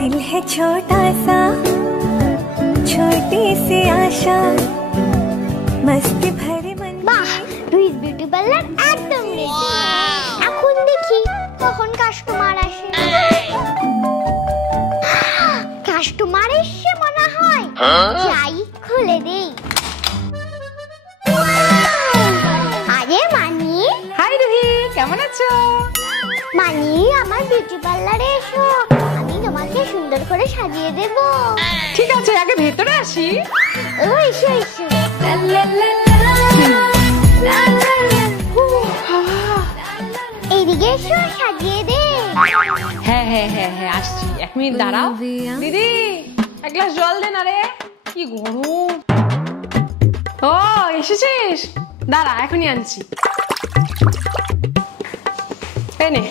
दिल है छोटा सा छोटी सी आशा मस्ती भरे मन বাহ রুহির বিউটি পার্লার একদম রেডি এখন দেখি কখন কাস্টমার আসে কাস্টমার এসে মনে হয় যাই খুলে দেই আরে মানি হাই রুহি কেমন আছো মানি আমার বিউটি পার্লারে এসো আমি তোমাকে সুন্দর করে সাজিয়ে দেব ঠিক আছে আগে ভেতরে আসি ও এসো এসো এইদিকে এসো সাজিয়ে দে হ্যাঁ হ্যাঁ হ্যাঁ হ্যাঁ আসছি 1 মিনিট দাঁড়াও দিদি এক গ্লাস জল দে না রে কি গরম ও এসেছিস দাঁড়া এখনই আনছি এনে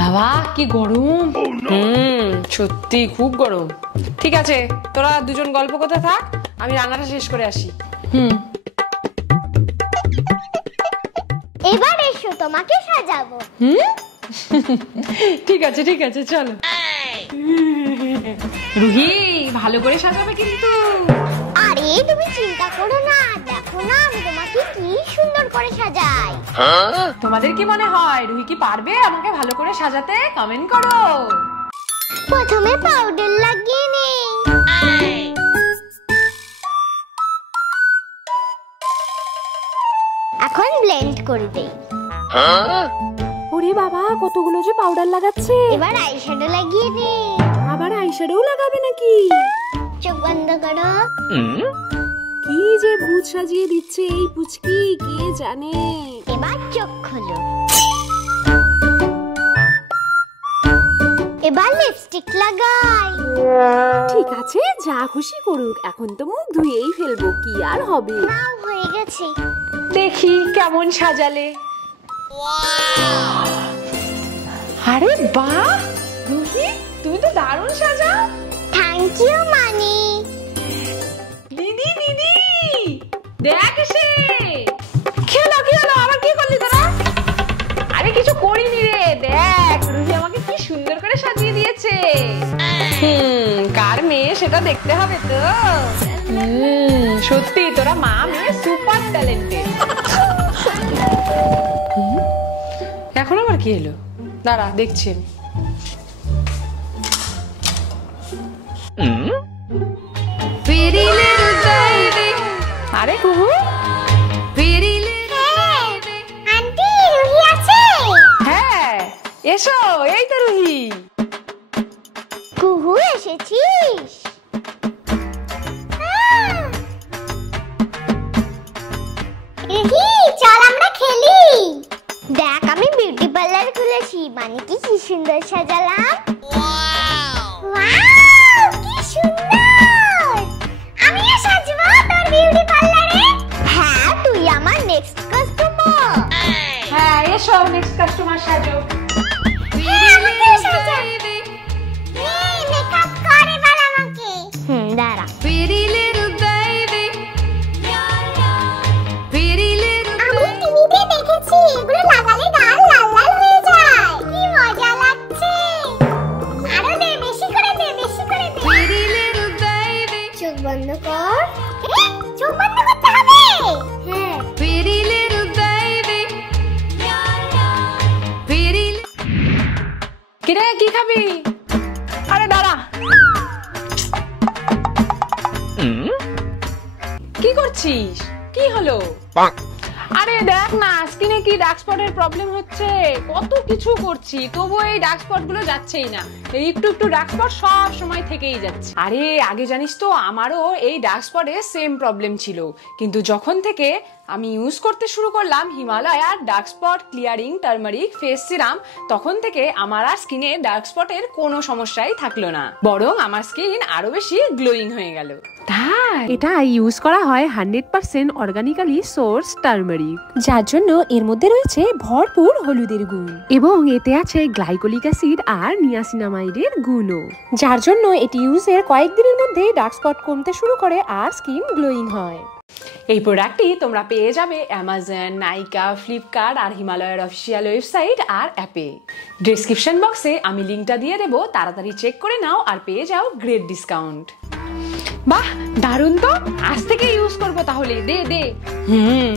বাবা কি গরম সত্যি খুব গরম ঠিক আছে তোরা দুজন গল্প করতে থাক আমি রান্নাটা শেষ করে আসি এবার এসো তোমাকে সাজাবো ঠিক আছে চলো রুহি ভালো করে সাজাবে কিন্তু আরে তুমি চিন্তা করো না দেখো না আমি তোমাকে কি সুন্দর করে সাজাই তোমাদের কি মনে হয় রুহি কি পারবে আমাকে ভালো করে সাজাতে কমেন্ট করো প্রথমে পাউডার লাগিয়ে নেই এখন ব্লেন্ড করে দেই ওরে বাবা কতগুলো যে পাউডার লাগাচ্ছে এবার আইশ্যাডো লাগিয়ে নেই আবার আইশ্যাডো লাগাবে নাকি চোখ বন্ধ করো কি যে ভূত সাজিয়ে দিচ্ছে এই পুচকি কে জানে এবার চোখ খোলো এবার লিপস্টিক লাগাই ঠিক আছে যা খুশি করুক এখন তো মুখ ধুয়েই ফেলবো কি আর হবে নাও হয়ে গেছে দেখি কেমন সাজালে আরে বাহ রুহি তুমি তো দারুণ সাজাও থ্যাংক ইউ মানি দিদি দেখ এসে কি হলো আবার কি করলি তোরা আরে কিছু করিনি রে দেখ রুহি আমাকে কি সুন্দর করে সাজিয়ে দিয়েছে কার মেয়ে সেটা দেখতে হবে তো সত্যি তোরা মা মেয়ে সুপার ট্যালেন্টেড এখন আবার কি এলো দাঁড়া দেখছি আরে কুহু আন্টি রুহি আছে হ্যাঁ এসো এই তো রুহি কুহু এসেছিস রুহি চল আমরা খেলি দেখ আমি বিউটি পার্লার খুলেছি মানে কি সুন্দর সাজালাম ওয়াও কি সুন্দর আমিও সাজবো তোর বিউটি পার্লারে হ্যাঁ তুই আমার নেক্সট কাস্টমার হ্যাঁ এসো নেক্সট কাস্টমার সাজো মেকআপ করে বল আমাকে দাঁড়া আমি টিভিতে দেখেছি এগুলো লাগালে গাল লাল লাল হয়ে যায় কি মজা লাগছে আরো দে বেশি করে দে চোখ বন্ধ কর চোখ বন্ধ করতে হবে হ্যাঁ কিরে কি খাবি আরে দাঁড়া কি করছিস কি হলো আরে দেখ না স্কিনে কি ডার্ক স্পটের প্রবলেম হচ্ছে কত কিছু করছি তবুও এই ডার্ক স্পট গুলো যাচ্ছেই না এই একটু ডার্ক স্পট সব সময় থেকেই যাচ্ছে আরে আগে জানিস তো আমারও এই ডার্ক স্পটে সেম প্রবলেম ছিল কিন্তু যখন থেকে আমি ইউজ করতে শুরু করলাম হিমালয়ার dark spot clearing turmeric face serum তখন থেকে আমার আর স্কিনে ডার্ক স্পটের কোনো সমস্যাই থাকলো না বরং আমার স্কিন আরো বেশি গ্লোয়িং হয়ে গেল তাই এটা ইউজ করা হয় 100% অর্গানিক্যালি সোর্স টার্মারিক যার জন্য এর মধ্যে রয়েছে ভরপুর হলুদের গুণ এবং এতে আছে গ্লাইকোলিক অ্যাসিড আর নিয়াসিনামাইডের গুণও যার জন্য এটি ইউজের কয়েকদিনের মধ্যেই ডার্ক স্পট কমতে শুরু করে আর স্কিন গ্লোয়িং হয় এই প্রোডাক্টটি তোমরা পেয়ে যাবে অ্যামাজন, নাইকা, ফ্লিপকার্ট আর হিমালয়ের অফিসিয়াল ওয়েবসাইট আর অ্যাপে। ডেসক্রিপশন বক্সে আমি লিঙ্কটা দিয়ে দেবো, তাড়াতাড়ি চেক করে নাও আর পেয়ে যাও গ্রেট ডিসকাউন্ট। বাহ, দারুণ তো, আজ থেকে ইউজ করবো তাহলে। দে দে।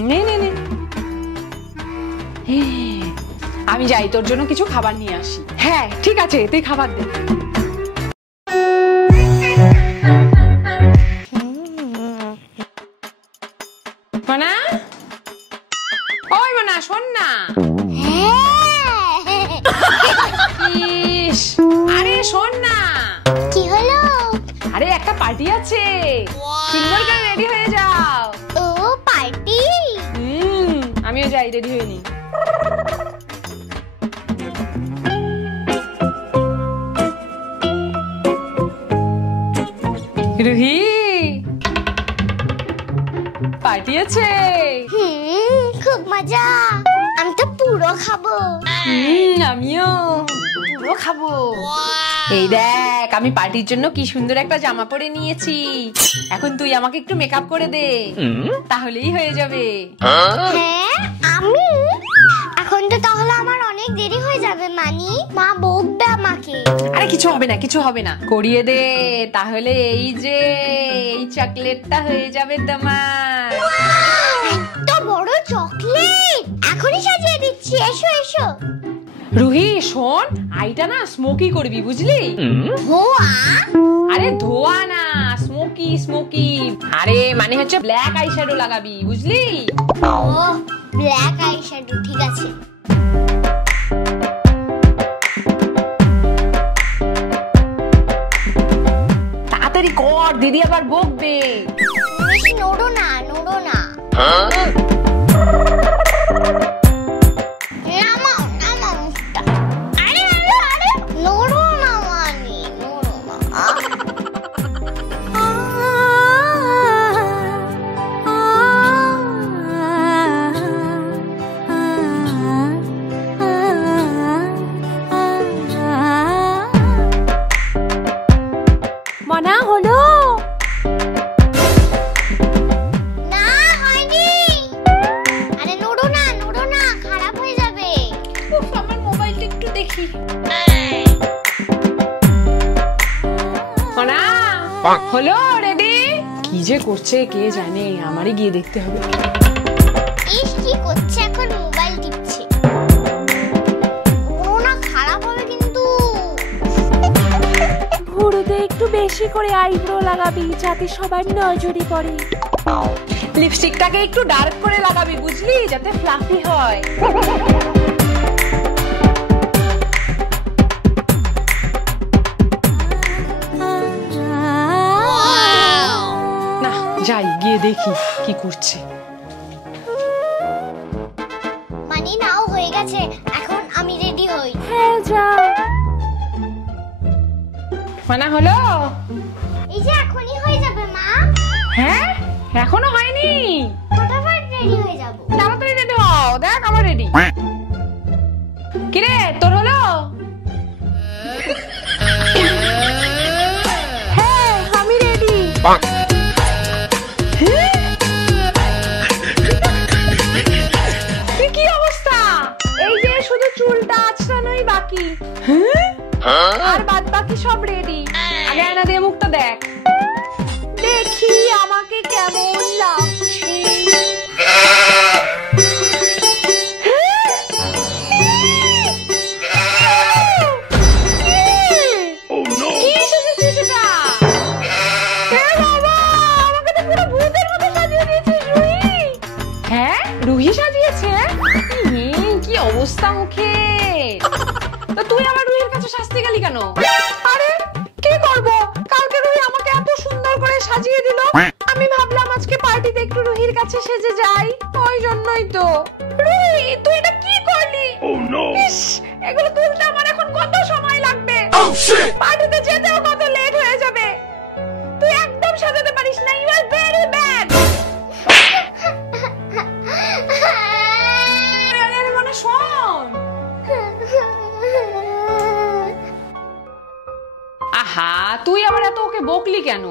নে নে নে। আমি যাই, তোর জন্য কিছু খাবার নিয়ে আসি। হ্যাঁ ঠিক আছে, তুই খাবার দে। মানা, ওই মানা, শোন না। ইস, আরে শোন না। কি হলো? আরে একটা পার্টি আছে, সুন্দর করে রেডি হয়ে যাও। ও পার্টি? আমিও যাই, রেডি হয়ে নি। রুহি, পার্টি আছে। খুব মজা। আমি তো পুরো খাবো। আমিও পুরো খাবো। এই দেখ, আমি পার্টির জন্য কি সুন্দর একটা জামা পরে নিয়েছি। এখন তুই আমাকে একটু মেকআপ করে দে, তাহলেই হয়ে যাবে। হ্যাঁ আমি? এখন তো তাহলে আমার অনেক দেরি হয়ে যাবে মানি, মা বকবে আমাকে। আরে কিছু হবে না, কিছু হবে না, করিয়ে দে। তাহলে এই যে এই চকলেটটা হয়ে যাবে তোমার। এত বড় চকলেট! এখনই সাজিয়ে দিচ্ছি, এসো এসো। রুহি শোন, আইটা না স্মোকি করবি, বুঝলি? ধোয়া? আরে ধোয়া না, স্মোকি স্মোকি। আরে মানে হচ্ছে ব্ল্যাক আই শ্যাডো লাগাবি, বুঝলি? ও ব্ল্যাক আই শ্যাডো, ঠিক আছে। তাড়াতাড়ি কর, দিদি আবার বকবে। বেশি নড়ো না, নড়ো না। নামাও নামাও মুখটা। আরে আরে আরে, নড়ো না মানি, নড়ো না। মনা হলো? না হয়নি। আরে নড়ো না, নড়ো না, খারাপ হয়ে যাবে। আমার মোবাইলটা একটু দেখি। মনা হলো রেডি? কি যে করছে কে জানে, আমারই গিয়ে দেখতে হবে। ইস কি করছে, এখন মোবাইল টিপছে। নড়ো না, খারাপ হবে কিন্তু। ভুরুতে একটু বেশি করে আইব্রো লাগাবি, যাতে সবার নজরে পড়ে। লিপস্টিকটাকে একটু ডার্ক করে লাগাবি, বুঝলি, যাতে ফ্লাফি হয়। না যাই, গিয়ে দেখি কি করছে। মানি নাও, হয়ে গেছে, এখন আমি রেডি হই। হ্যাঁ যা। মানা হলো? এই যে এখনই হয়ে যাবে মা। হ্যাঁ এখনো হয়নি? ফটাফট রেডি হয়ে যাব। তাড়াতাড়ি রেডি হও, দেখ আমার রেডি। কিরে তোর হলো? হ্যাঁ আমি রেডি। কি অবস্থা? এই যে শুধু চুলটা আঁচড়ানোই বাকি, আর বাদ বাকি সব রেডি। আগে আয়না দিয়ে মুখটা দেখ, দেখি আমাকে কেমন লাগছে। কি এসেছিস এটা? এ বাবা, আমাকে তো পুরো ভূতের মতো সাজিয়ে দিয়েছিস রুহি। হ্যাঁ রুহি সাজিয়েছে? কি অবস্থা মুখে। তো তুই আবার রুহির কাছে শাস্তি গেলি কেন? আরে কি করব, কালকে রুহি আমাকে এত সুন্দর করে সাজিয়ে দিল, আমি ভাবলাম আজকে পার্টিতে একটু রুহির কাছে সেজে যাই, ওই জন্যই তো। রুহি তুই এটা কি করলি? ইস, এগুলো তুলতে আমার এখন কত সময় লাগবে, পার্টিতে যেতেও কত লেট হয়ে যাবে। তুই একদম সাজাতে পারিস না, ইউ আর ভেরি ব্যাড। আরে মনে শোন। আহা তুই আবার এত ওকে বকলি কেন?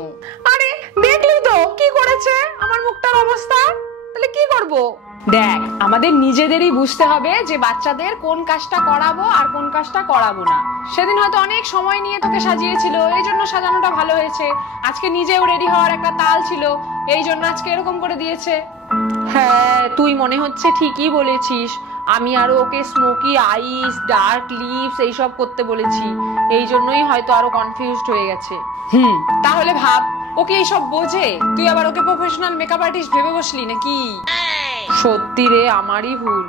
আরে দেখলি তো কি করেছে, আমার মুখটার অবস্থা, তাহলে কি করব? দেখ, আমাদের নিজেদেরই বুঝতে হবে যে বাচ্চাদের কোন কাজটা করাবো আর কোন কাজটা করাবো না। সেদিন হয়তো অনেক সময় নিয়ে তোকে সাজিয়েছিল, এই জন্য সাজানোটা ভালো হয়েছে। আজকে নিজেও রেডি হওয়ার একটা তাল ছিল, এই জন্য আজকে এরকম করে দিয়েছে। হ্যাঁ, তুই মনে হচ্ছে ঠিকই বলেছিস। আমি আরো ওকে স্মোকি আইস, ডার্ক লিপস এইসব করতে বলেছি, এই জন্যই হয়তো আরো কনফিউজড হয়ে গেছে। তাহলে ভাব, ওকে এইসব বোঝে? তুই আবার ওকে প্রফেশনাল মেকআপ আর্টিস্ট ভেবে বসলি নাকি? সত্যি রে, আমারই ভুল।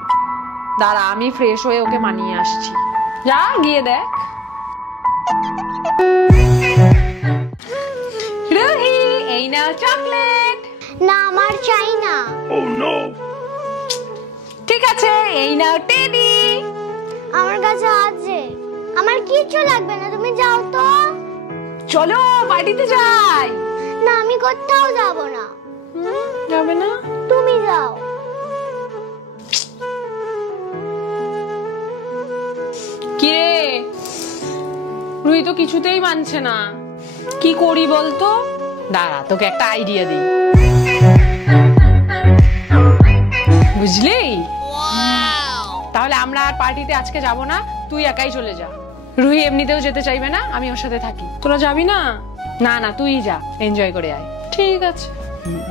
দাঁড়া, আমি ফ্রেশ হয়ে ওকে মানিয়ে আসছি। যা গিয়ে দেখ। রুহি, এই নাও চকলেট। না, আমার চাই না। ঠিক আছে, এই নাও টেডি। আমার কাছে আছে। আমার কিচ্ছু লাগবে না, তুমি যাও তো। চলো বাড়িতে যাই। না, আমি কোথাও যাব না। যাবে না? তুমি যাও। কি রে, রুহি তো কিছুতেই মানছে না। কি করি বলতো? দাঁড়া, তোকে একটা আইডিয়া দিই। বুঝলি? তাহলে আমরা আর পার্টিতে আজকে যাব না, তুই একাই চলে যা। রুহি এমনিতেও যেতে চাইবে না, আমি ওর সাথে থাকি। তোরা যাবি না? না না, তুই যা, এনজয় করে আয়। ঠিক আছে,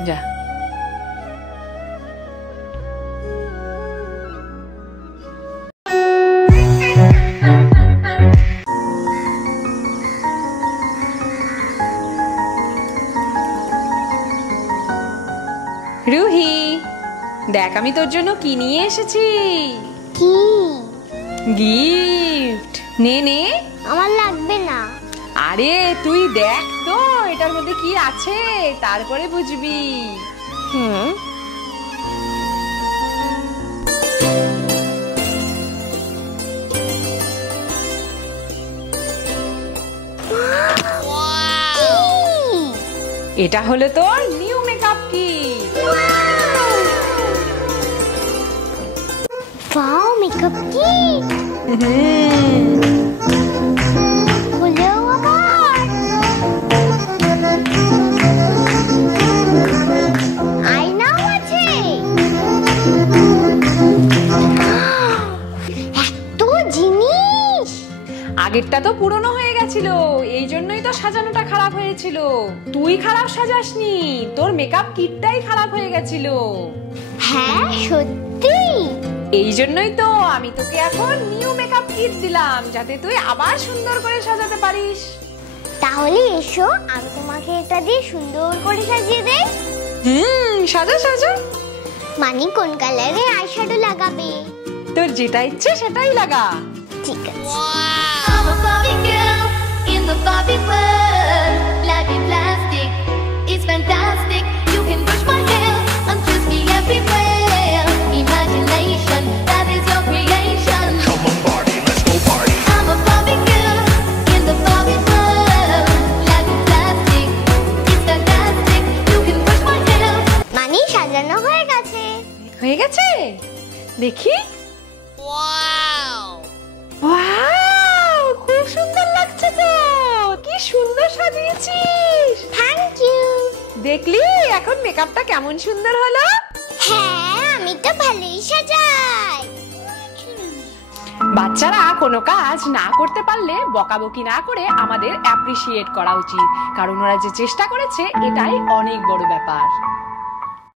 যা। রুহি, দেখ আমি তোর জন্য কি নিয়ে এসেছি। কি? গিফট। নে নে। আমার লাগবে না। আরে তুই দেখ তো এটার মধ্যে কি আছে, তারপরে বুঝবি। এটা হলো তোর new makeup kit. Wow, makeup কি? খুলেও আবার। আয়নাও আছে। এত জিনিস। আগেরটা তো পুরনো হয়ে গেছিল, এই জন্যই তো সাজানোটা খারাপ হয়েছিল। তুই খারাপ সাজাসনি, তোর মেকআপ কিটটাই খারাপ হয়ে গেছিল। হ্যাঁ, সত্যি। এই জন্যই তো আমি তোকে এখন নিউ মেকআপ কিট দিলাম, যাতে তুই আবার সুন্দর করে সাজাতে পারিস। তাহলে এসো, আমি তোমাকে এটা দিয়ে সুন্দর করে সাজিয়ে দেই। সাজা সাজা। মানে কোন কালারে আইশ্যাডো লাগাবে? তোর যেটা ইচ্ছে সেটাই লাগা। ঠিক আছে। I'm a Barbie girl in the Barbie world. Life in plastic, it's fantastic. You can brush my hair and twist me everywhere. Imagination, that is your creation. Come on, party, let's go party. I'm a Barbie girl in the Barbie world. Life in plastic, it's fantastic. You can brush my hair. মানে সাজানো হয়ে গেছে। হয়ে গেছে, দেখি। Wow, খুব সুন্দর লাগছে তো। কি সুন্দর সাজিয়েছিস। Thank you. দেখলি এখন মেকআপটা কেমন সুন্দর হলো? হ্যাঁ, আমি তো ভালোই সাজাই। বাচ্চারা কোনো কাজ না করতে পারলে বকাবকি না করে আমাদের অ্যাপ্রিশিয়েট করা উচিত, কারণ ওরা যে চেষ্টা করেছে এটাই অনেক বড় ব্যাপার।